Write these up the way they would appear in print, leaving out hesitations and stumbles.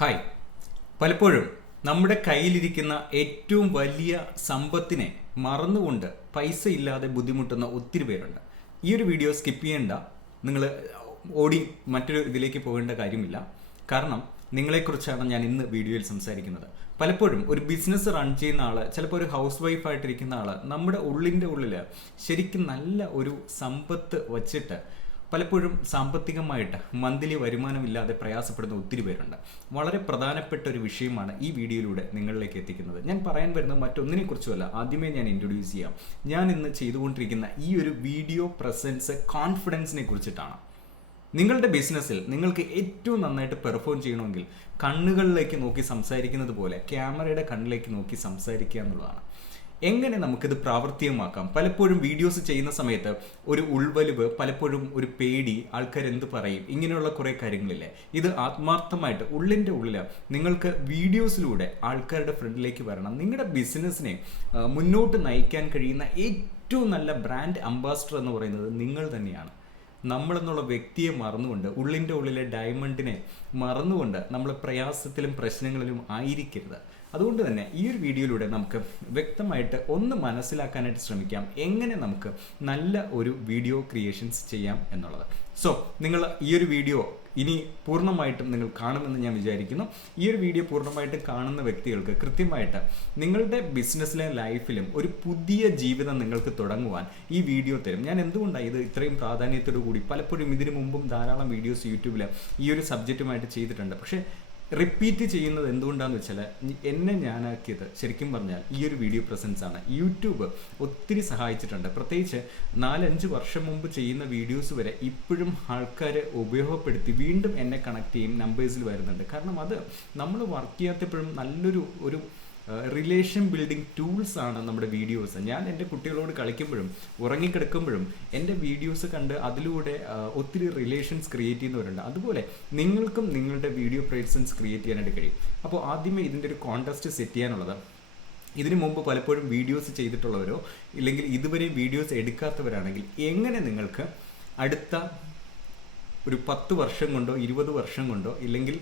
Hi. പലപ്പോഴും നമ്മുടെ കയ്യിലിരിക്കുന്ന ഏറ്റവും വലിയ സമ്പത്തിനെ മറന്നുകൊണ്ട് പൈസ ഇല്ലാതെ ബുദ്ധിമുട്ടുന്ന ഒത്തിരി പേരുണ്ട്. ഈ ഒരു വീഡിയോ സ്കിപ്പ് ചെയ്യേണ്ട, നിങ്ങൾ ഓടി മറ്റൊരു ഇതിലേക്ക് പോകേണ്ട കാര്യമില്ല. കാരണം നിങ്ങളെക്കുറിച്ചാണ് ഞാൻ ഇന്ന് വീഡിയോയിൽ സംസാരിക്കുന്നത്. പലപ്പോഴും ഒരു ബിസിനസ് റൺ ചെയ്യുന്ന ആൾ, ചിലപ്പോൾ ഒരു ഹൗസ് വൈഫായിട്ടിരിക്കുന്ന ആൾ, നമ്മുടെ ഉള്ളിൻ്റെ ഉള്ളിൽ ശരിക്കും നല്ല ഒരു സമ്പത്ത് വച്ചിട്ട് പലപ്പോഴും സാമ്പത്തികമായിട്ട് മന്ത്ലി വരുമാനമില്ലാതെ പ്രയാസപ്പെടുന്ന ഒത്തിരി പേരുണ്ട്. വളരെ പ്രധാനപ്പെട്ട ഒരു വിഷയമാണ് ഈ വീഡിയോയിലൂടെ നിങ്ങളിലേക്ക് എത്തിക്കുന്നത്. ഞാൻ പറയാൻ വരുന്നത് മറ്റൊന്നിനെ കുറിച്ചുമല്ല. ആദ്യമേ ഞാൻ ഇൻട്രൊഡ്യൂസ് ചെയ്യാം. ഞാൻ ഇന്ന് ചെയ്തുകൊണ്ടിരിക്കുന്ന ഈ ഒരു വീഡിയോ പ്രസൻസ് കോൺഫിഡൻസിനെ കുറിച്ചിട്ടാണ്. നിങ്ങളുടെ ബിസിനസ്സിൽ നിങ്ങൾക്ക് ഏറ്റവും നന്നായിട്ട് പെർഫോം ചെയ്യണമെങ്കിൽ കണ്ണുകളിലേക്ക് നോക്കി സംസാരിക്കുന്നത് പോലെ ക്യാമറയുടെ കണ്ണിലേക്ക് നോക്കി സംസാരിക്കുക എന്നുള്ളതാണ്. എങ്ങനെ നമുക്കിത് പ്രാവർത്തികമാക്കാം? പലപ്പോഴും വീഡിയോസ് ചെയ്യുന്ന സമയത്ത് ഒരു ഉൾവലിവ്, പലപ്പോഴും ഒരു പേടി, ആൾക്കാർ എന്ത് പറയും, ഇങ്ങനെയുള്ള കുറേ കാര്യങ്ങളില്ലേ. ഇത് ആത്മാർത്ഥമായിട്ട് ഉള്ളിൻ്റെ ഉള്ളിൽ നിങ്ങൾക്ക് വീഡിയോസിലൂടെ ആൾക്കാരുടെ ഫ്രണ്ടിലേക്ക് വരണം. നിങ്ങളുടെ ബിസിനസ്സിനെ മുന്നോട്ട് നയിക്കാൻ കഴിയുന്ന ഏറ്റവും നല്ല ബ്രാൻഡ് അംബാസിഡർ എന്ന് പറയുന്നത് നിങ്ങൾ തന്നെയാണ്. നമ്മളെന്നുള്ള വ്യക്തിയെ മറന്നുകൊണ്ട്, ഉള്ളിൻ്റെ ഉള്ളിലെ ഡയമണ്ടിനെ മറന്നുകൊണ്ട് നമ്മൾ പ്രയാസത്തിലും പ്രശ്നങ്ങളിലും ആയിരിക്കരുത്. അതുകൊണ്ട് തന്നെ ഈ ഒരു വീഡിയോയിലൂടെ നമുക്ക് വ്യക്തമായിട്ട് ഒന്ന് മനസ്സിലാക്കാനായിട്ട് ശ്രമിക്കാം എങ്ങനെ നമുക്ക് നല്ല ഒരു വീഡിയോ ക്രിയേഷൻസ് ചെയ്യാം എന്നുള്ളത്. സോ നിങ്ങൾ ഈ ഒരു വീഡിയോ ഇനി പൂർണ്ണമായിട്ടും നിങ്ങൾ കാണുമെന്ന് ഞാൻ വിചാരിക്കുന്നു. ഈ ഒരു വീഡിയോ പൂർണ്ണമായിട്ടും കാണുന്ന വ്യക്തികൾക്ക് കൃത്യമായിട്ട് നിങ്ങളുടെ ബിസിനസ്സിലെ ലൈഫിലും ഒരു പുതിയ ജീവിതം നിങ്ങൾക്ക് തുടങ്ങുവാൻ ഈ വീഡിയോ തരും. ഞാൻ എന്തുകൊണ്ടാണ് ഇത് ഇത്രയും പ്രാധാന്യത്തോടു കൂടി, പലപ്പോഴും ഇതിനു മുമ്പും ധാരാളം വീഡിയോസ് യൂട്യൂബിൽ ഈ ഒരു സബ്ജക്റ്റുമായിട്ട് ചെയ്തിട്ടുണ്ട്. പക്ഷേ റിപ്പീറ്റ് ചെയ്യുന്നത് എന്തുകൊണ്ടാണെന്ന് വെച്ചാൽ, എന്നെ ഞാനാക്കിയത് ശരിക്കും പറഞ്ഞാൽ ഈ ഒരു വീഡിയോ പ്രസൻസ് ആണ്. യൂട്യൂബ് ഒത്തിരി സഹായിച്ചിട്ടുണ്ട്. പ്രത്യേകിച്ച് 4-5 വർഷം മുമ്പ് ചെയ്യുന്ന വീഡിയോസ് വരെ ഇപ്പോഴും ആൾക്കാരെ ഉപയോഗപ്പെടുത്തി വീണ്ടും എന്നെ കണക്ട് ചെയ്യും, നമ്പേഴ്സിൽ വരുന്നുണ്ട്. കാരണം അത് നമ്മൾ വർക്ക് ചെയ്യാത്തപ്പോഴും നല്ലൊരു റിലേഷൻ ബിൽഡിംഗ് ടൂൾസ് ആണ് നമ്മുടെ വീഡിയോസ്. ഞാൻ എൻ്റെ കുട്ടികളോട് കളിക്കുമ്പോഴും ഉറങ്ങിക്കിടക്കുമ്പോഴും എൻ്റെ വീഡിയോസ് കണ്ട് അതിലൂടെ ഒത്തിരി റിലേഷൻസ് ക്രിയേറ്റ് ചെയ്യുന്നവരുണ്ട്. അതുപോലെ നിങ്ങൾക്കും നിങ്ങളുടെ വീഡിയോ പ്രസൻസ് ക്രിയേറ്റ് ചെയ്യാനായിട്ട് കഴിയും. അപ്പോൾ ആദ്യമേ ഇതിൻ്റെ ഒരു കോൺടെസ്റ്റ് സെറ്റ് ചെയ്യാനുള്ളത്, ഇതിനു മുമ്പ് പലപ്പോഴും വീഡിയോസ് ചെയ്തിട്ടുള്ളവരോ ഇല്ലെങ്കിൽ ഇതുവരെ വീഡിയോസ് എടുക്കാത്തവരാണെങ്കിൽ എങ്ങനെ നിങ്ങൾക്ക് അടുത്ത ഒരു 10 വർഷം കൊണ്ടോ 20 വർഷം കൊണ്ടോ ഇല്ലെങ്കിൽ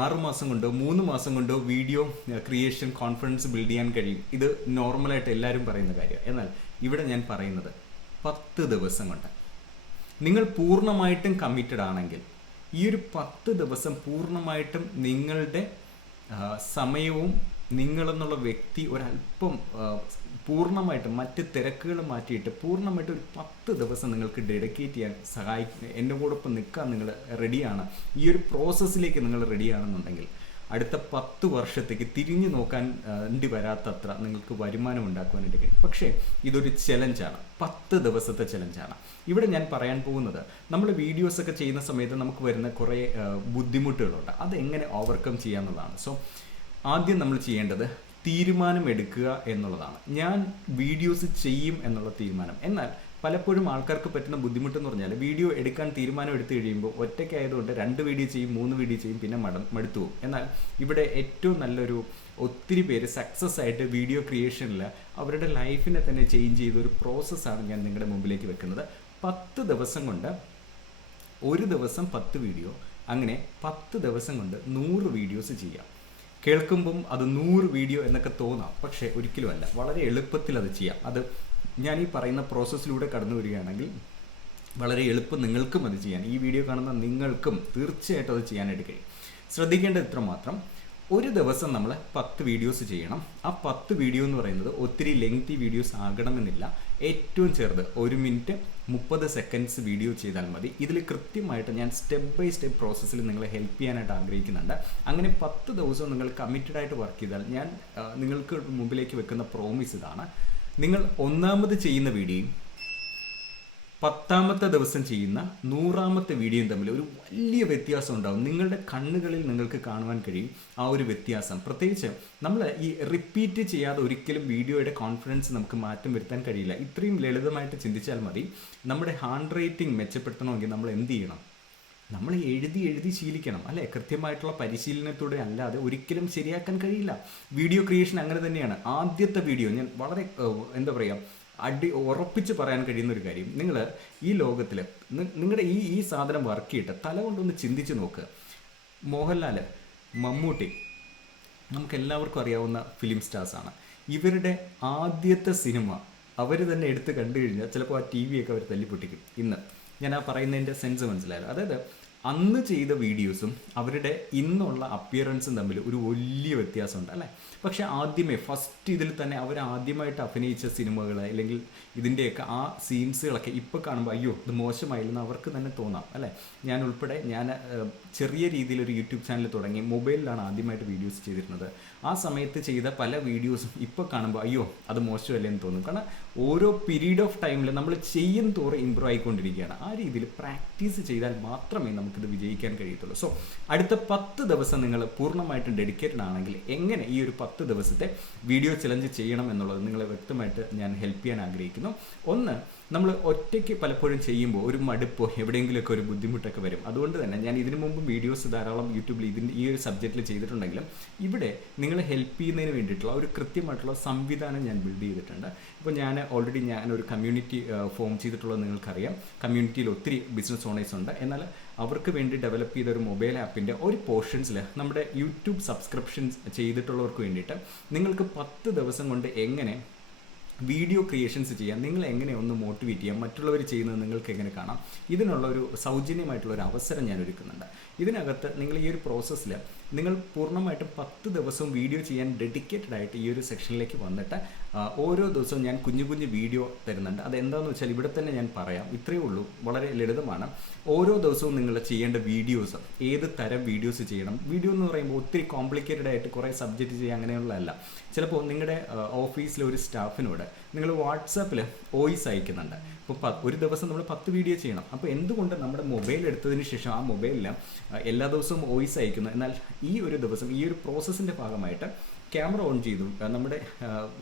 6 മാസം കൊണ്ടോ 3 മാസം കൊണ്ടോ വീഡിയോ ക്രിയേഷൻ കോൺഫിഡൻസ് ബിൽഡ് ചെയ്യാൻ കഴിയും. ഇത് നോർമലായിട്ട് എല്ലാവരും പറയുന്ന കാര്യമാണ്. എന്നാൽ ഇവിടെ ഞാൻ പറയുന്നത് 10 ദിവസം കൊണ്ട്. നിങ്ങൾ പൂർണ്ണമായിട്ടും കമ്മിറ്റഡ് ആണെങ്കിൽ ഈ ഒരു 10 ദിവസം പൂർണ്ണമായിട്ടും നിങ്ങളുടെ സമയവും നിങ്ങളെന്നുള്ള വ്യക്തി ഒരല്പം പൂർണ്ണമായിട്ടും മറ്റ് തിരക്കുകൾ മാറ്റിയിട്ട് പൂർണ്ണമായിട്ട് ഒരു 10 ദിവസം നിങ്ങൾക്ക് ഡെഡിക്കേറ്റ് ചെയ്യാൻ എൻ്റെ കൂടൊപ്പം നിൽക്കാൻ നിങ്ങൾ റെഡിയാണ്, ഈ ഒരു പ്രോസസ്സിലേക്ക് നിങ്ങൾ റെഡിയാണെന്നുണ്ടെങ്കിൽ അടുത്ത 10 വർഷത്തേക്ക് തിരിഞ്ഞു നോക്കാൻ വരാത്തത്ര നിങ്ങൾക്ക് വരുമാനം ഉണ്ടാക്കുവാനായിട്ട് കഴിയും. പക്ഷേ ഇതൊരു ചലഞ്ചാണ്, 10 ദിവസത്തെ ചലഞ്ചാണ്. ഇവിടെ ഞാൻ പറയാൻ പോകുന്നത്, നമ്മൾ വീഡിയോസൊക്കെ ചെയ്യുന്ന സമയത്ത് നമുക്ക് വരുന്ന കുറേ ബുദ്ധിമുട്ടുകളുണ്ട്. അതെങ്ങനെ ഓവർകം ചെയ്യാന്നുള്ളതാണ്. സോ ആദ്യം നമ്മൾ ചെയ്യേണ്ടത് തീരുമാനം എടുക്കുക എന്നുള്ളതാണ്. ഞാൻ വീഡിയോസ് ചെയ്യും എന്നുള്ള തീരുമാനം. എന്നാൽ പലപ്പോഴും ആൾക്കാർക്ക് പറ്റുന്ന ബുദ്ധിമുട്ടെന്ന് പറഞ്ഞാൽ, വീഡിയോ എടുക്കാൻ തീരുമാനം എടുത്തു കഴിയുമ്പോൾ ഒറ്റയ്ക്കായതുകൊണ്ട് 2 വീഡിയോ ചെയ്യും, 3 വീഡിയോ ചെയ്യും, പിന്നെ മടുത്തു പോകും. എന്നാൽ ഇവിടെ ഏറ്റവും നല്ലൊരു ഒത്തിരി പേര് സക്സസ് ആയിട്ട് വീഡിയോ ക്രിയേഷനിൽ അവരുടെ ലൈഫിനെ തന്നെ ചേഞ്ച് ചെയ്ത ഒരു പ്രോസസ്സാണ് ഞാൻ നിങ്ങളുടെ മുമ്പിലേക്ക് വെക്കുന്നത്. 10 ദിവസം കൊണ്ട്, ഒരു ദിവസം 10 വീഡിയോ, അങ്ങനെ 10 ദിവസം കൊണ്ട് 100 വീഡിയോസ് ചെയ്യാം. കേൾക്കുമ്പം അത് 100 വീഡിയോ എന്നൊക്കെ തോന്നാം, പക്ഷേ ഒരിക്കലുമല്ല. വളരെ എളുപ്പത്തിൽ അത് ചെയ്യാം. അത് ഞാൻ ഈ പറയുന്ന പ്രോസസ്സിലൂടെ കടന്നു വരികയാണെങ്കിൽ വളരെ എളുപ്പം നിങ്ങൾക്കും അത് ചെയ്യാൻ, ഈ വീഡിയോ കാണുന്ന നിങ്ങൾക്കും തീർച്ചയായിട്ടും അത് ചെയ്യാനായിട്ട് കഴിയും. ശ്രദ്ധിക്കേണ്ടത് ഇത്ര മാത്രം, ഒരു ദിവസം നമ്മൾ 10 വീഡിയോസ് ചെയ്യണം. ആ 10 വീഡിയോ എന്ന് പറയുന്നത് ഒത്തിരി ലെങ്തി വീഡിയോസ് ആകണമെന്നില്ല. ഏറ്റവും ചെറുത് 1 മിനിറ്റ് 30 സെക്കൻഡ്സ് വീഡിയോ ചെയ്താൽ മതി. ഇതിൽ കൃത്യമായിട്ട് ഞാൻ സ്റ്റെപ്പ് ബൈ സ്റ്റെപ്പ് പ്രോസസ്സിൽ നിങ്ങളെ ഹെൽപ്പ് ചെയ്യാനായിട്ട് ആഗ്രഹിക്കുന്നുണ്ട്. അങ്ങനെ 10 ദിവസവും നിങ്ങൾ കമ്മിറ്റഡ് ആയിട്ട് വർക്ക് ചെയ്താൽ ഞാൻ നിങ്ങൾക്ക് മുമ്പിലേക്ക് വെക്കുന്ന പ്രോമിസ് ഇതാണ്: നിങ്ങൾ ഒന്നാമത് ചെയ്യുന്ന വീഡിയോയും 10ാമത്തെ ദിവസം ചെയ്യുന്ന 100ാമത്തെ വീഡിയോയും തമ്മിൽ ഒരു വലിയ വ്യത്യാസം ഉണ്ടാകും. നിങ്ങളുടെ കണ്ണുകളിൽ നിങ്ങൾക്ക് കാണുവാൻ കഴിയും ആ ഒരു വ്യത്യാസം. പ്രത്യേകിച്ച് നമ്മൾ ഈ റിപ്പീറ്റ് ചെയ്യാതെ ഒരിക്കലും വീഡിയോയുടെ കോൺഫിഡൻസ് നമുക്ക് മാറ്റം വരുത്താൻ കഴിയില്ല. ഇത്രയും ലളിതമായിട്ട് ചിന്തിച്ചാൽ മതി. നമ്മുടെ ഹാൻഡ് റൈറ്റിംഗ് മെച്ചപ്പെടുത്തണമെങ്കിൽ നമ്മൾ എന്ത് ചെയ്യണം? നമ്മൾ എഴുതി ശീലിക്കണം, അല്ലേ? കൃത്യമായിട്ടുള്ള പരിശീലനത്തോടെ അല്ലാതെ ഒരിക്കലും ശരിയാക്കാൻ കഴിയില്ല. വീഡിയോ ക്രിയേഷൻ അങ്ങനെ തന്നെയാണ്. ആദ്യത്തെ വീഡിയോ ഞാൻ വളരെ എന്താ പറയുക, ഉറപ്പിച്ച് പറയാൻ കഴിയുന്ന ഒരു കാര്യം, നിങ്ങൾ ഈ ലോകത്തിൽ നിങ്ങളുടെ ഈ സാധനം വർക്ക് ചെയ്തിട്ട് തല കൊണ്ടൊന്ന് ചിന്തിച്ച് നോക്കുക. മോഹൻലാൽ മമ്മൂട്ടി നമുക്കെല്ലാവർക്കും അറിയാവുന്ന ഫിലിം സ്റ്റാർസാണ്. ഇവരുടെ ആദ്യത്തെ സിനിമ അവർ തന്നെ എടുത്ത് കണ്ടു കഴിഞ്ഞാൽ ചിലപ്പോൾ ആ ടി വിയൊക്കെ അവർ തല്ലിപ്പൊട്ടിക്കും. ഇന്ന് ഞാൻ ആ പറയുന്നതിൻ്റെ സെൻസ് മനസ്സിലായല്ലോ. അതായത് അന്ന് ചെയ്ത വീഡിയോസും അവരുടെ ഇന്നുള്ള അപ്പിയറൻസും തമ്മിൽ ഒരു വലിയ വ്യത്യാസമുണ്ട് അല്ലേ. പക്ഷേ ആദ്യമേ ഫസ്റ്റ് ഇതിൽ തന്നെ അവർ ആദ്യമായിട്ട് അഭിനയിച്ച സിനിമകൾ അല്ലെങ്കിൽ ഇതിൻ്റെയൊക്കെ ആ സീൻസുകളൊക്കെ ഇപ്പോൾ കാണുമ്പോൾ അയ്യോ ഇത് മോശമായില്ലെന്ന് അവർക്ക് തന്നെ തോന്നാം അല്ലേ. ഞാൻ ഉൾപ്പെടെ ചെറിയ രീതിയിലൊരു യൂട്യൂബ് ചാനൽ തുടങ്ങി മൊബൈലിലാണ് ആദ്യമായിട്ട് വീഡിയോസ് ചെയ്തിരുന്നത്. ആ സമയത്ത് ചെയ്ത പല വീഡിയോസും ഇപ്പോൾ കാണുമ്പോൾ അയ്യോ അത് മോശമല്ലേന്ന് തോന്നും. കാരണം ഓരോ പീരീഡ് ഓഫ് ടൈമിൽ നമ്മൾ ചെയ്യും തോറും ഇമ്പ്രൂവ് ആയിക്കൊണ്ടിരിക്കുകയാണ്. ആ രീതിയിൽ പ്രാക്ടീസ് ചെയ്താൽ മാത്രമേ നമുക്കിത് വിജയിക്കാൻ കഴിയത്തുള്ളൂ. സോ അടുത്ത 10 ദിവസം നിങ്ങൾ പൂർണ്ണമായിട്ടും ഡെഡിക്കേറ്റഡ് ആണെങ്കിൽ എങ്ങനെ ഈ ഒരു 10 ദിവസത്തെ വീഡിയോ ചലഞ്ച് ചെയ്യണം എന്നുള്ളത് നിങ്ങളെ വ്യക്തമായിട്ട് ഞാൻ ഹെൽപ്പ് ചെയ്യാൻ ആഗ്രഹിക്കുന്നു. ഒന്ന്, നമ്മൾ ഒറ്റയ്ക്ക് പലപ്പോഴും ചെയ്യുമ്പോൾ ഒരു മടുപ്പോ എവിടെയെങ്കിലുമൊക്കെ ഒരു ബുദ്ധിമുട്ടൊക്കെ വരും. അതുകൊണ്ട് തന്നെ ഞാൻ ഇതിനു മുമ്പ് വീഡിയോസ് ധാരാളം യൂട്യൂബിൽ ഈ ഒരു സബ്ജക്റ്റിൽ ചെയ്തിട്ടുണ്ടെങ്കിലും ഇവിടെ നിങ്ങളെ ഹെൽപ്പ് ചെയ്യുന്നതിന് വേണ്ടിയിട്ടുള്ള ഒരു കൃത്യമായിട്ടുള്ള സംവിധാനം ഞാൻ ബിൽഡ് ചെയ്തിട്ടുണ്ട്. ഇപ്പോൾ ഓൾറെഡി ഞാനൊരു കമ്മ്യൂണിറ്റി ഫോം ചെയ്തിട്ടുള്ളത് നിങ്ങൾക്കറിയാം. കമ്മ്യൂണിറ്റിയിൽ ഒത്തിരി ബിസിനസ് ഓണേഴ്സ് ഉണ്ട്. എന്നാൽ അവർക്ക് വേണ്ടി ഡെവലപ്പ് ചെയ്ത ഒരു മൊബൈൽ ആപ്പിൻ്റെ ഒരു പോർഷൻസിൽ നമ്മുടെ യൂട്യൂബ് സബ്സ്ക്രിപ്ഷൻസ് ചെയ്തിട്ടുള്ളവർക്ക് വേണ്ടിയിട്ട് നിങ്ങൾക്ക് 10 ദിവസം കൊണ്ട് എങ്ങനെ വീഡിയോ ക്രിയേഷൻസ് ചെയ്യാം, നിങ്ങൾ എങ്ങനെ ഒന്ന് മോട്ടിവേറ്റ് ചെയ്യാം, മറ്റുള്ളവർ ചെയ്യുന്നത് നിങ്ങൾക്ക് എങ്ങനെ കാണാം, ഇതിനുള്ള ഒരു സൗജന്യമായിട്ടുള്ള ഒരു അവസരം ഞാൻ ഒരുക്കുന്നുണ്ട്. ഇതിനകത്ത് നിങ്ങൾ ഈ ഒരു പ്രോസസ്സിൽ നിങ്ങൾ പൂർണ്ണമായിട്ടും 10 ദിവസവും വീഡിയോ ചെയ്യാൻ ഡെഡിക്കേറ്റഡ് ആയിട്ട് ഈ ഒരു സെക്ഷനിലേക്ക് വന്നിട്ട് ഓരോ ദിവസവും ഞാൻ കുഞ്ഞു കുഞ്ഞു വീഡിയോ തരുന്നുണ്ട്. അതെന്താണെന്ന് വെച്ചാൽ ഇവിടെ തന്നെ ഞാൻ പറയാം. ഇത്രയേ ഉള്ളൂ, വളരെ ലളിതമാണ്. ഓരോ ദിവസവും നിങ്ങൾ ചെയ്യേണ്ട വീഡിയോസ്, ഏത് തരം വീഡിയോസ് ചെയ്യണം. വീഡിയോ എന്ന് പറയുമ്പോൾ ഒത്തിരി കോംപ്ലിക്കേറ്റഡ് ആയിട്ട് കുറേ സബ്ജക്റ്റ് ചെയ്യുക അങ്ങനെയുള്ളതല്ല. ചിലപ്പോൾ നിങ്ങളുടെ ഓഫീസിലെ ഒരു സ്റ്റാഫിനോട് നിങ്ങൾ വാട്സാപ്പിൽ വോയിസ് അയക്കുന്നുണ്ട്. ഇപ്പോൾ ഒരു ദിവസം നമ്മൾ 10 വീഡിയോ ചെയ്യണം. അപ്പോൾ എന്തുകൊണ്ട് നമ്മുടെ മൊബൈൽ എടുത്തതിന് ശേഷം ആ മൊബൈലിൽ എല്ലാ ദിവസവും വോയിസ് അയക്കുന്നു, എന്നാൽ ഈ ഒരു ദിവസം ഈ ഒരു പ്രോസസ്സിൻ്റെ ഭാഗമായിട്ട് ക്യാമറ ഓൺ ചെയ്തു, നമ്മുടെ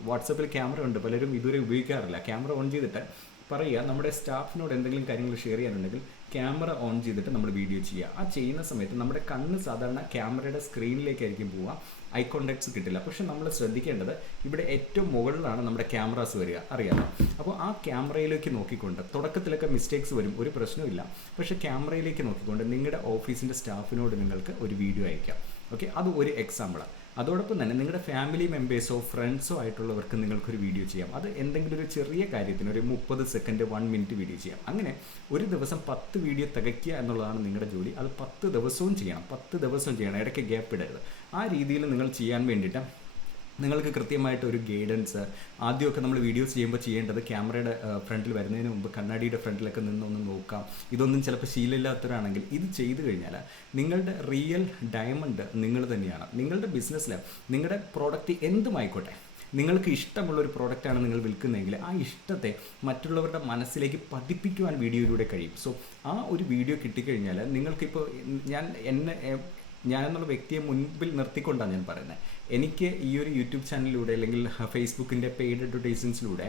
വാട്സാപ്പിൽ ക്യാമറ ഉണ്ട്, പലരും ഇതുവരെ ഉപയോഗിക്കാറില്ല. ക്യാമറ ഓൺ ചെയ്തിട്ട് പറയുക, നമ്മുടെ സ്റ്റാഫിനോട് എന്തെങ്കിലും കാര്യങ്ങൾ ഷെയർ ചെയ്യാനുണ്ടെങ്കിൽ ക്യാമറ ഓൺ ചെയ്തിട്ട് നമ്മൾ വീഡിയോ ചെയ്യുക. ആ ചെയ്യുന്ന സമയത്ത് നമ്മുടെ കണ്ണ് സാധാരണ ക്യാമറയുടെ സ്ക്രീനിലേക്കായിരിക്കും പോവുക, ഐ കോണ്ടാക്ട്സ് കിട്ടില്ല. പക്ഷെ നമ്മൾ ശ്രദ്ധിക്കേണ്ടത് ഇവിടെ ഏറ്റവും മുകളിലാണ് നമ്മുടെ ക്യാമറാസ് വരിക, അറിയാമോ. അപ്പോൾ ആ ക്യാമറയിലേക്ക് നോക്കിക്കൊണ്ട് തുടക്കത്തിലൊക്കെ മിസ്റ്റേക്സ് വരും, ഒരു പ്രശ്നമില്ല. പക്ഷേ ക്യാമറയിലേക്ക് നോക്കിക്കൊണ്ട് നിങ്ങളുടെ ഓഫീസിൻ്റെ സ്റ്റാഫിനോട് നിങ്ങൾക്ക് ഒരു വീഡിയോ അയക്കാം. ഓക്കെ, അത് ഒരു എക്സാമ്പിളാണ്. അതോടൊപ്പം തന്നെ നിങ്ങളുടെ ഫാമിലി മെമ്പേഴ്സോ ഫ്രണ്ട്സോ ആയിട്ടുള്ളവർക്ക് നിങ്ങൾക്കൊരു വീഡിയോ ചെയ്യാം. അത് എന്തെങ്കിലും ഒരു ചെറിയ കാര്യത്തിന് ഒരു 30 സെക്കൻഡ് 1 മിനിറ്റ് വീഡിയോ ചെയ്യാം. അങ്ങനെ ഒരു ദിവസം 10 വീഡിയോ തികയ്ക്കുക എന്നുള്ളതാണ് നിങ്ങളുടെ ജോലി. അത് 10 ദിവസവും ചെയ്യണം, 10 ദിവസവും ചെയ്യണം, ഇടയ്ക്ക് ഗ്യാപ്പ് ഇടരുത്. ആ രീതിയിൽ നിങ്ങൾ ചെയ്യാൻ വേണ്ടിയിട്ട് നിങ്ങൾക്ക് കൃത്യമായിട്ട് ഒരു ഗൈഡൻസ്. ആദ്യമൊക്കെ നമ്മൾ വീഡിയോസ് ചെയ്യുമ്പോൾ ചെയ്യേണ്ടത് ക്യാമറയുടെ ഫ്രണ്ടിൽ വരുന്നതിന് മുമ്പ് കണ്ണാടിയുടെ ഫ്രണ്ടിലൊക്കെ നിന്നൊന്ന് നോക്കാം. ഇതൊന്നും ചിലപ്പോൾ ശീലമില്ലാത്തവരാണെങ്കിൽ ഇത് ചെയ്തു കഴിഞ്ഞാൽ നിങ്ങളുടെ റിയൽ ഡയമണ്ട് നിങ്ങൾ തന്നെയാണ്. നിങ്ങളുടെ ബിസിനസ്സിൽ നിങ്ങളുടെ പ്രോഡക്റ്റ് എന്തുമായിക്കോട്ടെ, നിങ്ങൾക്ക് ഇഷ്ടമുള്ളൊരു പ്രോഡക്റ്റാണ് നിങ്ങൾ വിൽക്കുന്നതെങ്കിൽ ആ ഇഷ്ടത്തെ മറ്റുള്ളവരുടെ മനസ്സിലേക്ക് പതിപ്പിക്കുവാൻ വീഡിയോയിലൂടെ കഴിയും. സോ ആ ഒരു വീഡിയോ കിട്ടിക്കഴിഞ്ഞാൽ നിങ്ങൾക്കിപ്പോൾ ഞാനെന്നുള്ള വ്യക്തിയെ മുൻപിൽ നിർത്തിക്കൊണ്ടാണ് ഞാൻ പറയുന്നത്. എനിക്ക് ഈ ഒരു യൂട്യൂബ് ചാനലിലൂടെ അല്ലെങ്കിൽ ഫേസ്ബുക്കിൻ്റെ പെയ്ഡ് അഡ്വർടൈസിങ്സിലൂടെ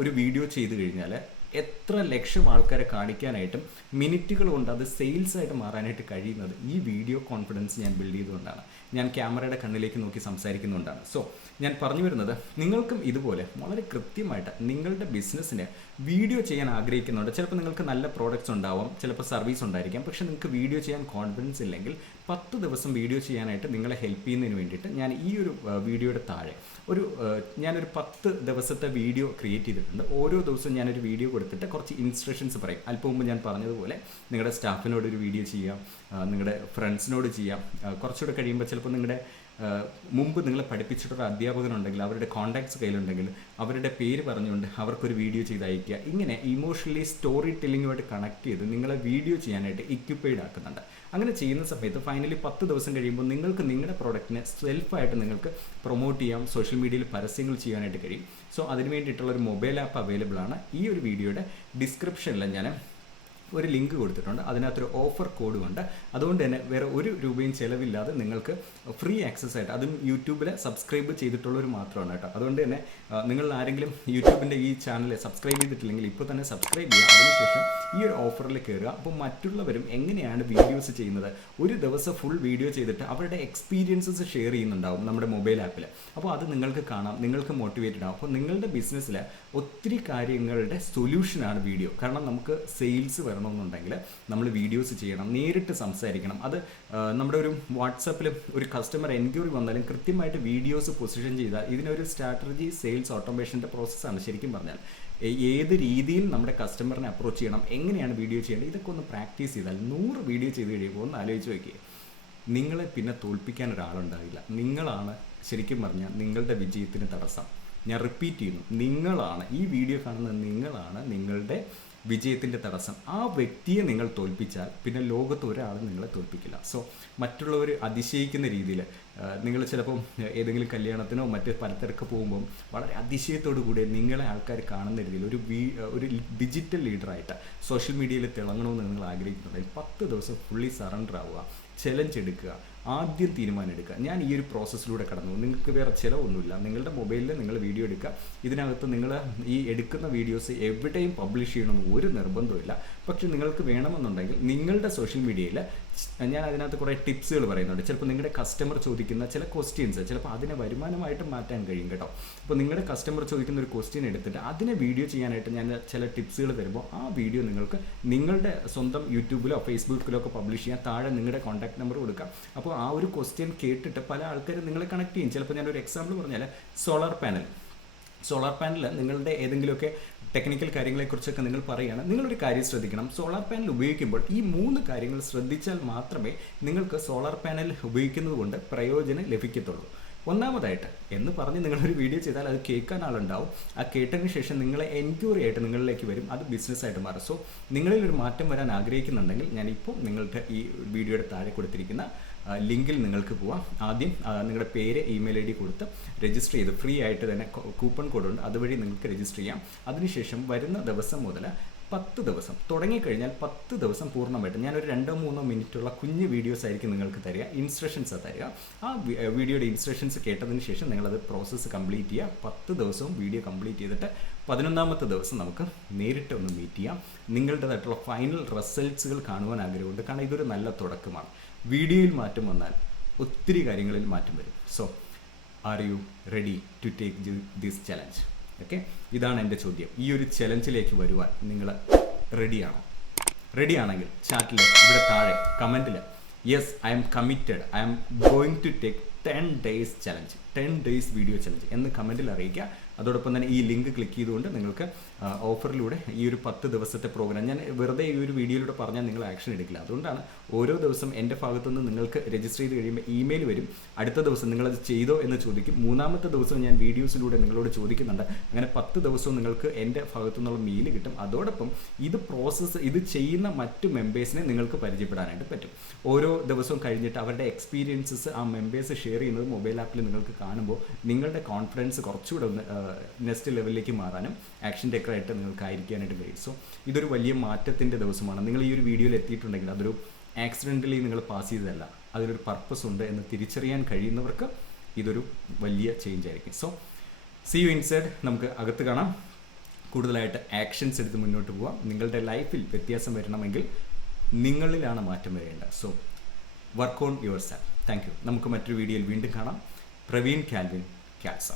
ഒരു വീഡിയോ ചെയ്തു കഴിഞ്ഞാൽ എത്ര ലക്ഷം ആൾക്കാരെ കാണിക്കാനായിട്ടും മിനിറ്റുകൾ കൊണ്ട് അത് സെയിൽസായിട്ട് മാറാനായിട്ട് കഴിയുന്നത് ഈ വീഡിയോ കോൺഫിഡൻസ് ഞാൻ ബിൽഡ് ചെയ്തുകൊണ്ടാണ്. ഞാൻ ക്യാമറയുടെ കണ്ണിലേക്ക് നോക്കി സംസാരിക്കുന്നതുകൊണ്ടാണ്. സോ ഞാൻ പറഞ്ഞു വരുന്നത്, നിങ്ങൾക്കും ഇതുപോലെ വളരെ കൃത്യമായിട്ട് നിങ്ങളുടെ ബിസിനസ്സിന് വീഡിയോ ചെയ്യാൻ ആഗ്രഹിക്കുന്നുണ്ട്. ചിലപ്പോൾ നിങ്ങൾക്ക് നല്ല പ്രോഡക്റ്റ്സ് ഉണ്ടാവാം, ചിലപ്പോൾ സർവീസ് ഉണ്ടായിരിക്കാം. പക്ഷേ നിങ്ങൾക്ക് വീഡിയോ ചെയ്യാൻ കോൺഫിഡൻസ് ഇല്ലെങ്കിൽ 10 ദിവസം വീഡിയോ ചെയ്യാനായിട്ട് നിങ്ങളെ ഹെൽപ്പ് ചെയ്യുന്നതിന് വേണ്ടിയിട്ട് ഞാൻ ഈ ഒരു വീഡിയോയുടെ താഴെ ഞാനൊരു 10 ദിവസത്തെ വീഡിയോ ക്രിയേറ്റ് ചെയ്തിട്ടുണ്ട്. ഓരോ ദിവസവും ഞാനൊരു വീഡിയോ കൊടുത്തിട്ട് കുറച്ച് ഇൻസ്ട്രക്ഷൻസ് പറയും. അല്പം മുമ്പ് ഞാൻ പറഞ്ഞതുപോലെ നിങ്ങളുടെ സ്റ്റാഫിനോട് ഒരു വീഡിയോ ചെയ്യാം, നിങ്ങളുടെ ഫ്രണ്ട്സിനോട് ചെയ്യാം. കുറച്ചുകൂടെ കഴിയുമ്പോൾ ചിലപ്പോൾ നിങ്ങളുടെ മുമ്പ് നിങ്ങളെ പഠിപ്പിച്ചിട്ടുള്ള അധ്യാപകനുണ്ടെങ്കിൽ അവരുടെ കോൺടാക്ട്സ് കയ്യിലുണ്ടെങ്കിൽ അവരുടെ പേര് പറഞ്ഞുകൊണ്ട് അവർക്കൊരു വീഡിയോ ചെയ്ത് അയക്കുക. ഇങ്ങനെ ഇമോഷണലി സ്റ്റോറി ടെല്ലിങ്ങുമായിട്ട് കണക്ട് ചെയ്ത് നിങ്ങളെ വീഡിയോ ചെയ്യാനായിട്ട് ഇക്വിപ്പൈഡ് ആക്കുന്നുണ്ട്. അങ്ങനെ ചെയ്യുന്ന സമയത്ത് ഫൈനലി 10 ദിവസം കഴിയുമ്പോൾ നിങ്ങൾക്ക് നിങ്ങളുടെ പ്രോഡക്റ്റിനെ സെൽഫായിട്ട് നിങ്ങൾക്ക് പ്രൊമോട്ട് ചെയ്യാം, സോഷ്യൽ മീഡിയയിൽ പരസ്യങ്ങൾ ചെയ്യാനായിട്ട് കഴിയും. സോ അതിന് വേണ്ടിയിട്ടുള്ള ഒരു മൊബൈൽ ആപ്പ് അവൈലബിൾ ആണ്. ഈ ഒരു വീഡിയോയുടെ ഡിസ്ക്രിപ്ഷനിൽ ഞാൻ ഒരു ലിങ്ക് കൊടുത്തിട്ടുണ്ട്, അതിനകത്തൊരു ഓഫർ കോഡും ഉണ്ട്. അതുകൊണ്ട് തന്നെ വേറെ ഒരു രൂപയും ചിലവില്ലാതെ നിങ്ങൾക്ക് ഫ്രീ ആക്സസ് ആയിട്ട്, അതും യൂട്യൂബിൽ സബ്സ്ക്രൈബ് ചെയ്തിട്ടുള്ളവർ മാത്രമാണ് കേട്ടോ. അതുകൊണ്ട് തന്നെ നിങ്ങൾ ആരെങ്കിലും യൂട്യൂബിൻ്റെ ഈ ചാനൽ സബ്സ്ക്രൈബ് ചെയ്തിട്ടില്ലെങ്കിൽ ഇപ്പോൾ തന്നെ സബ്സ്ക്രൈബ് ചെയ്യുക. അതിനുശേഷം ഈ ഒരു ഓഫറിൽ കയറുക. അപ്പോൾ മറ്റുള്ളവരും എങ്ങനെയാണ് വീഡിയോസ് ചെയ്യുന്നത്, ഒരു ദിവസം ഫുൾ വീഡിയോ ചെയ്തിട്ട് അവരുടെ എക്സ്പീരിയൻസസ് ഷെയർ ചെയ്യുന്നുണ്ടാവും നമ്മുടെ മൊബൈൽ ആപ്പിൽ. അപ്പോൾ അത് നിങ്ങൾക്ക് കാണാം, നിങ്ങൾക്ക് മോട്ടിവേറ്റഡ് ആവും. അപ്പോൾ നിങ്ങളുടെ ബിസിനസ്സിൽ ഒത്തിരി കാര്യങ്ങളുടെ സൊല്യൂഷനാണ് വീഡിയോ. കാരണം നമുക്ക് സെയിൽസ് വരണം, വരണമെന്നുണ്ടെങ്കിൽ നമ്മൾ വീഡിയോസ് ചെയ്യണം, നേരിട്ട് സംസാരിക്കണം. അത് നമ്മുടെ ഒരു വാട്സാപ്പിൽ ഒരു കസ്റ്റമർ എൻക്വയറി വന്നാലും കൃത്യമായിട്ട് വീഡിയോസ് പൊസിഷൻ ചെയ്താൽ ഇതിനൊരു സ്ട്രാറ്റജി സെയിൽസ് ഓട്ടോമേഷൻ്റെ പ്രോസസ്സാണ്. ശരിക്കും പറഞ്ഞാൽ ഏത് രീതിയിൽ നമ്മുടെ കസ്റ്റമറിനെ അപ്രോച്ച് ചെയ്യണം, എങ്ങനെയാണ് വീഡിയോ ചെയ്യേണ്ടത്, ഇതൊക്കെ ഒന്ന് പ്രാക്ടീസ് ചെയ്താൽ 100 വീഡിയോ ചെയ്ത് കഴിയുമ്പോൾ ഒന്ന് ആലോചിച്ച് നോക്കിയേ, നിങ്ങളെ പിന്നെ തോൽപ്പിക്കാൻ ഒരാളുണ്ടാവില്ല. നിങ്ങളാണ് ശരിക്കും പറഞ്ഞാൽ നിങ്ങളുടെ വിജയത്തിന് തടസ്സം. ഞാൻ റിപ്പീറ്റ് ചെയ്യുന്നു, നിങ്ങളാണ്, ഈ വീഡിയോ കാണുന്ന നിങ്ങളാണ് നിങ്ങളുടെ വിജയത്തിൻ്റെ തടസ്സം. ആ വ്യക്തിയെ നിങ്ങൾ തോൽപ്പിച്ചാൽ പിന്നെ ലോകത്ത് ഒരാളും നിങ്ങളെ തോൽപ്പിക്കില്ല. സോ മറ്റുള്ളവർ അതിശയിക്കുന്ന രീതിയിൽ നിങ്ങൾ ചിലപ്പം ഏതെങ്കിലും കല്യാണത്തിനോ മറ്റ് പലതരക്ക് പോകുമ്പം വളരെ അതിശയത്തോടു കൂടി നിങ്ങളെ ആൾക്കാർ കാണുന്ന രീതിയിൽ ഒരു ഡിജിറ്റൽ ലീഡറായിട്ട് സോഷ്യൽ മീഡിയയിൽ തിളങ്ങണമെന്ന് നിങ്ങൾ ആഗ്രഹിക്കുന്നുണ്ടെങ്കിൽ 10 ദിവസം ഫുള്ളി സറണ്ടർ ആവുക, ചലഞ്ച് എടുക്കുക, ആദ്യം തീരുമാനം എടുക്കുക. ഞാൻ ഈ ഒരു പ്രോസസ്സിലൂടെ കടന്നു. നിങ്ങൾക്ക് വേറെ ചിലവൊന്നുമില്ല. നിങ്ങളുടെ മൊബൈലിൽ നിങ്ങൾ വീഡിയോ എടുക്കുക. ഇതിനകത്ത് നിങ്ങൾ ഈ എടുക്കുന്ന വീഡിയോസ് എവിടെയും പബ്ലിഷ് ചെയ്യണമെന്ന് ഒരു നിർബന്ധമില്ല. പക്ഷെ നിങ്ങൾക്ക് വേണമെന്നുണ്ടെങ്കിൽ നിങ്ങളുടെ സോഷ്യൽ മീഡിയയിൽ ഞാൻ അതിനകത്ത് കുറേ ടിപ്സുകൾ പറയുന്നുണ്ട്. ചിലപ്പോൾ നിങ്ങളുടെ കസ്റ്റമർ ചോദിക്കുന്ന ചില ക്വസ്റ്റ്യൻസ് ചിലപ്പോൾ അതിനെ വരുമാനമായിട്ട് മാറ്റാൻ കഴിയും കേട്ടോ. അപ്പോൾ നിങ്ങളുടെ കസ്റ്റമർ ചോദിക്കുന്ന ഒരു ക്വസ്റ്റ്യൻ എടുത്തിട്ട് അതിനെ വീഡിയോ ചെയ്യാനായിട്ട് ഞാൻ ചില ടിപ്സുകൾ തരുമ്പോൾ ആ വീഡിയോ നിങ്ങൾക്ക് നിങ്ങളുടെ സ്വന്തം യൂട്യൂബിലോ ഫേസ്ബുക്കിലോ ഒക്കെ പബ്ലിഷ് ചെയ്യാൻ താഴെ നിങ്ങളുടെ കോൺടാക്ട് നമ്പർ കൊടുക്കാം. അപ്പോൾ ആ ഒരു ക്വസ്റ്റ്യൻ കേട്ടിട്ട് പല ആൾക്കാരും നിങ്ങളെ കണക്ട് ചെയ്യും. ചിലപ്പോൾ ഞാനൊരു എക്സാമ്പിൾ പറഞ്ഞാൽ സോളാർ പാനൽ നിങ്ങളുടെ ഏതെങ്കിലുമൊക്കെ ടെക്നിക്കൽ കാര്യങ്ങളെക്കുറിച്ചൊക്കെ നിങ്ങൾ പറയുകയാണ്. നിങ്ങളൊരു കാര്യം ശ്രദ്ധിക്കണം, സോളാർ പാനൽ ഉപയോഗിക്കുമ്പോൾ ഈ 3 കാര്യങ്ങൾ ശ്രദ്ധിച്ചാൽ മാത്രമേ നിങ്ങൾക്ക് സോളാർ പാനൽ ഉപയോഗിക്കുന്നത് കൊണ്ട് പ്രയോജനം ലഭിക്കത്തുള്ളൂ. ഒന്നാമതായിട്ട് എന്ന് പറഞ്ഞ് നിങ്ങളൊരു വീഡിയോ ചെയ്താൽ അത് കേൾക്കാൻ ആളുണ്ടാവും. ആ കേട്ടതിന് ശേഷം നിങ്ങളെ എൻക്വയറി ആയിട്ട് നിങ്ങളിലേക്ക് വരും, അത് ബിസിനസ്സായിട്ട് മാറും. സോ നിങ്ങളിൽ ഒരു മാറ്റം വരാൻ ആഗ്രഹിക്കുന്നുണ്ടെങ്കിൽ ഞാനിപ്പോൾ നിങ്ങളുടെ ഈ വീഡിയോയുടെ താഴെ കൊടുത്തിരിക്കുന്ന ലിങ്കിൽ നിങ്ങൾക്ക് പോവാം. ആദ്യം നിങ്ങളുടെ പേര്, ഇമെയിൽ ID കൊടുത്ത് രജിസ്റ്റർ ചെയ്ത് ഫ്രീ ആയിട്ട് തന്നെ കൂപ്പൺ കോഡുണ്ട്, അതുവഴി നിങ്ങൾക്ക് രജിസ്റ്റർ ചെയ്യാം. അതിനുശേഷം വരുന്ന ദിവസം മുതൽ 10 ദിവസം തുടങ്ങിക്കഴിഞ്ഞാൽ 10 ദിവസം പൂർണ്ണമായിട്ട് ഞാനൊരു 2-3 മിനിറ്റുള്ള കുഞ്ഞ് വീഡിയോസ് ആയിരിക്കും നിങ്ങൾക്ക് തരിക, ഇൻസ്ട്രക്ഷൻസ് തരിക. ആ വീഡിയോയുടെ ഇൻസ്ട്രക്ഷൻസ് കേട്ടതിന് ശേഷം നിങ്ങളത് പ്രോസസ്സ് കംപ്ലീറ്റ് ചെയ്യുക. 10 ദിവസവും വീഡിയോ കംപ്ലീറ്റ് ചെയ്തിട്ട് 11ാമത്തെ ദിവസം നമുക്ക് നേരിട്ട് ഒന്ന് മീറ്റ് ചെയ്യാം. നിങ്ങളുടേതായിട്ടുള്ള ഫൈനൽ റിസൾട്ട്സുകൾ കാണുവാൻ ആഗ്രഹമുണ്ട്. കാരണം ഇതൊരു നല്ല തുടക്കമാണ്. വീഡിയോയിൽ മാറ്റം വന്നാൽ ഒത്തിരി കാര്യങ്ങളിൽ മാറ്റം വരും. So are you ready to take this challenge? Okay, ഇതാണ് എൻ്റെ ചോദ്യം. ഈ ഒരു ചലഞ്ചിലേക്ക് വരുവാൻ നിങ്ങൾ റെഡിയാണെങ്കിൽ ചാറ്റിൽ ഇവിടെ താഴെ കമൻറ്റിൽ yes I am committed, I am going to take 10 days challenge, 10 days video challenge എന്ന് കമൻറ്റിൽ അറിയിക്കുക. അതോടൊപ്പം തന്നെ ഈ ലിങ്ക് ക്ലിക്ക് ചെയ്തുകൊണ്ട് നിങ്ങൾക്ക് ഓഫറിലൂടെ ഈ ഒരു 10 ദിവസത്തെ പ്രോഗ്രാം ഞാൻ വെറുതെ ഈ ഒരു വീഡിയോയിലൂടെ പറഞ്ഞാൽ നിങ്ങൾ ആക്ഷൻ എടുക്കില്ല. അതുകൊണ്ടാണ് ഓരോ ദിവസം എൻ്റെ ഭാഗത്തുനിന്ന് നിങ്ങൾക്ക് രജിസ്റ്റർ ചെയ്ത് കഴിയുമ്പോൾ ഇമെയിൽ വരും. അടുത്ത ദിവസം നിങ്ങളത് ചെയ്തോ എന്ന് ചോദിക്കും. 3ാമത്തെ ദിവസം ഞാൻ വീഡിയോസിലൂടെ നിങ്ങളോട് ചോദിക്കുന്നുണ്ട്. അങ്ങനെ 10 ദിവസവും നിങ്ങൾക്ക് എൻ്റെ ഭാഗത്തു നിന്നുള്ള മെയിൽ കിട്ടും. അതോടൊപ്പം ഇത് ചെയ്യുന്ന മറ്റു മെമ്പേഴ്സിനെ നിങ്ങൾക്ക് പരിചയപ്പെടാനായിട്ട് പറ്റും. ഓരോ ദിവസവും കഴിഞ്ഞിട്ട് അവരുടെ എക്സ്പീരിയൻസസ് ആ മെമ്പേഴ്സ് ഷെയർ ചെയ്യുന്നത് മൊബൈൽ ആപ്പിൽ നിങ്ങൾക്ക് കാണുമ്പോൾ നിങ്ങളുടെ കോൺഫിഡൻസ് കുറച്ചുകൂടെ ഒന്ന് നെക്സ്റ്റ് ലെവലിലേക്ക് മാറാനും ആക്ഷൻ ടേക്കറായിട്ട് നിങ്ങൾക്ക് ആയിരിക്കാനായിട്ട് കഴിയും. സോ ഇതൊരു വലിയ മാറ്റത്തിൻ്റെ ദിവസമാണ്. നിങ്ങൾ ഈ ഒരു വീഡിയോയിൽ എത്തിയിട്ടുണ്ടെങ്കിൽ അതൊരു ആക്സിഡൻ്റലി നിങ്ങൾ പാസ് ചെയ്തതല്ല, അതിലൊരു പർപ്പസ് ഉണ്ട് എന്ന് തിരിച്ചറിയാൻ കഴിയുന്നവർക്ക് ഇതൊരു വലിയ ചേഞ്ച് ആയിരിക്കും. So see you inside. നമുക്ക് അകത്ത് കാണാം. കൂടുതലായിട്ട് ആക്ഷൻസ് എടുത്ത് മുന്നോട്ട് പോവാം. നിങ്ങളുടെ ലൈഫിൽ വ്യത്യാസം വരണമെങ്കിൽ നിങ്ങളിലാണ് മാറ്റം വരേണ്ടത്. So work on your self. Thank you. നമുക്ക് മറ്റൊരു വീഡിയോയിൽ വീണ്ടും കാണാം. പ്രവീൺ കാൽവിൻ ക്യാറ്റ്സ.